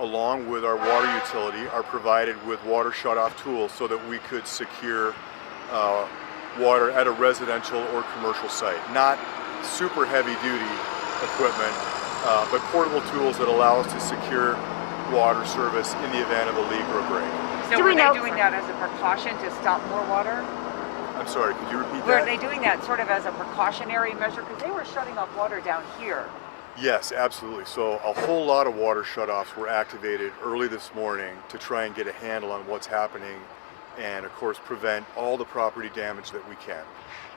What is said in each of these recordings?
along with our water utility, are provided with water shutoff tools so that we could secure water at a residential or commercial site. Not super heavy duty equipment, but portable tools that allow us to secure water service in the event of a leak or a break. So were they doing that as a precaution to stop more water? I'm sorry, could you repeat that? Were they doing that sort of as a precautionary measure? Because they were shutting off water down here. Yes, absolutely. So a whole lot of water shutoffs were activated early this morning to try and get a handle on what's happening and, of course, prevent all the property damage that we can.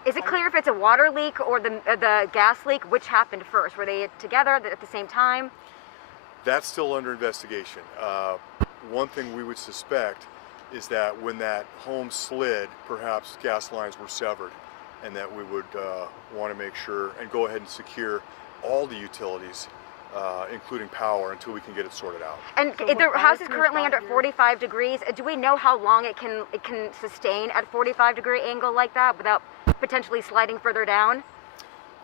Is it clear if it's a water leak or the gas leak? Which happened first? Were they together at the same time? That's still under investigation. One thing we would suspect is that when that home slid, perhaps gas lines were severed, and that we would want to make sure and go ahead and secure all the utilities, including power, until we can get it sorted out. And so the house is currently under 45 degrees. Do we know how long it can sustain at 45-degree angle like that without potentially sliding further down?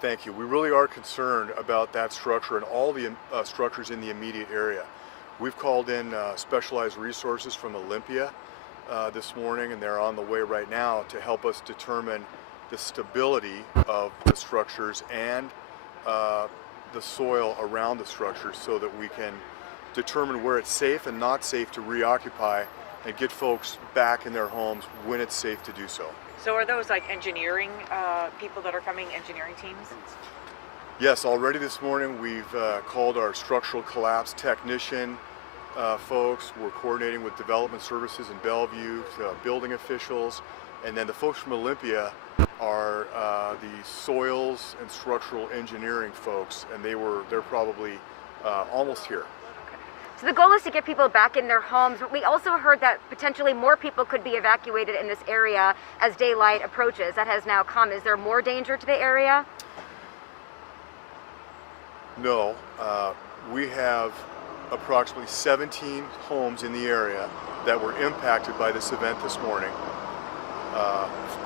Thank you. We really are concerned about that structure and all the structures in the immediate area. We've called in specialized resources from Olympia this morning, and they're on the way right now to help us determine the stability of the structures and the soil around the structures so that we can determine where it's safe and not safe to reoccupy and get folks back in their homes when it's safe to do so. So are those like engineering people that are coming, engineering teams? Yes, already this morning we've called our structural collapse technician folks. We're coordinating with development services in Bellevue, building officials, and then the folks from Olympia are the soils and structural engineering folks, and they're probably almost here. So the goal is to get people back in their homes, but we also heard that potentially more people could be evacuated in this area as daylight approaches. That has now come. Is there more danger to the area? No. We have approximately 17 homes in the area that were impacted by this event this morning.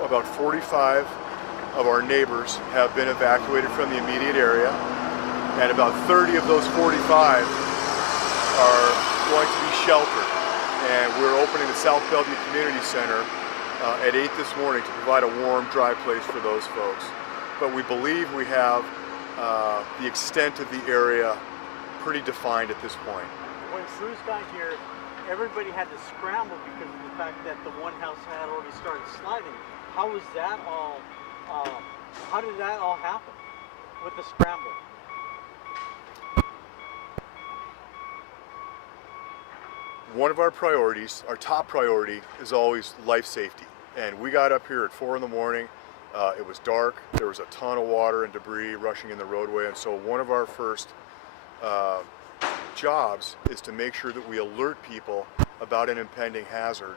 About 45 of our neighbors have been evacuated from the immediate area, and about 30 of those 45 are going to be sheltered. And we're opening the South Bellevue Community Center at 8 this morning to provide a warm, dry place for those folks. But we believe we have the extent of the area pretty defined at this point. When Bruce got here, everybody had to scramble because of the fact that the one house had already started sliding. How was that all, how did that all happen with the scramble? One of our priorities, our top priority, is always life safety. And we got up here at 4 in the morning. It was dark. There was a ton of water and debris rushing in the roadway. And so one of our first jobs is to make sure that we alert people about an impending hazard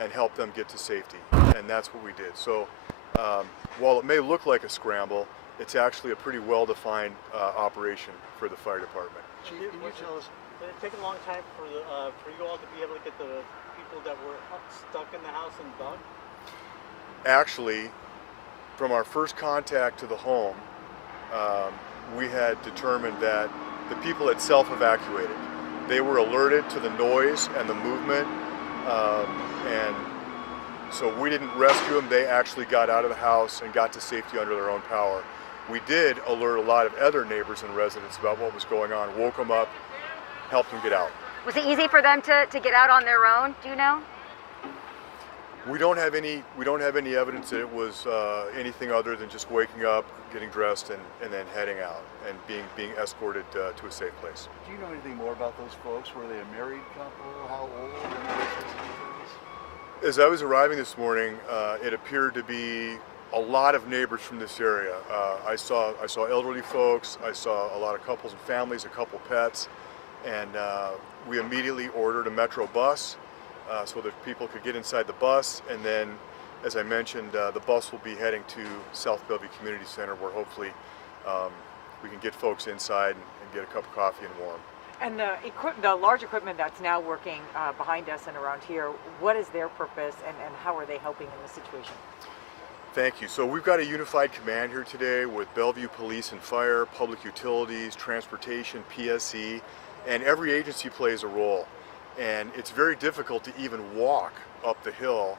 and help them get to safety. And that's what we did. So while it may look like a scramble, it's actually a pretty well-defined operation for the fire department. Chief, can you tell us, did it take a long time for you all to be able to get the people that were stuck in the house and dug? Actually, from our first contact to the home, we had determined that the people had self-evacuated. They were alerted to the noise and the movement, and so we didn't rescue them. They actually got out of the house and got to safety under their own power. We did alert a lot of other neighbors and residents about what was going on, woke them up, helped them get out. Was it easy for them to get out on their own, do you know? We don't have any evidence that it was anything other than just waking up, getting dressed, and then heading out and being escorted to a safe place. Do you know anything more about those folks? Were they a married couple? How old? As I was arriving this morning, it appeared to be a lot of neighbors from this area. I saw elderly folks. I saw a lot of couples and families, a couple pets, and we immediately ordered a Metro bus so that people could get inside the bus. And then, as I mentioned, the bus will be heading to South Bellevue Community Center, where hopefully we can get folks inside and get a cup of coffee and warm. And the large equipment that's now working behind us and around here, what is their purpose and how are they helping in this situation? Thank you. So we've got a unified command here today with Bellevue Police and Fire, Public Utilities, Transportation, PSE, And every agency plays a role. And it's very difficult to even walk up the hill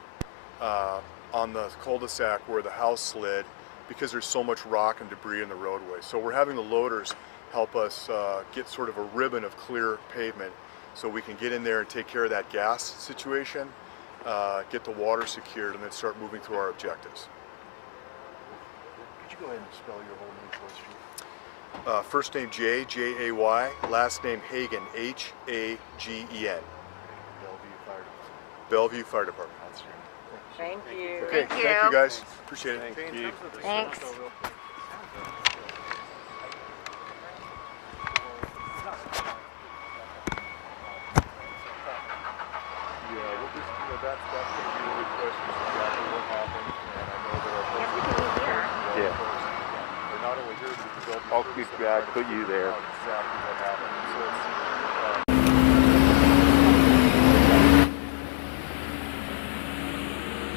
on the cul-de-sac where the house slid because there's so much rock and debris in the roadway. So we're having the loaders help us get sort of a ribbon of clear pavement so we can get in there and take care of that gas situation, get the water secured, and then start moving through our objectives. Could you go ahead and spell your whole name for us, Chief? First name Jay, J-A-Y, last name Hagen, H-A-G-E-N. Bellevue Fire Department. Bellevue Fire Department. Outstanding. Thank you. Okay, Thank thank you you. guys. Appreciate it. Thanks. Yeah, we'll just, that's going to be the question is exactly what happened, and I know that our Yes, we can be here. Yeah. They're not only here to develop. I'll put you there. Exactly what happened.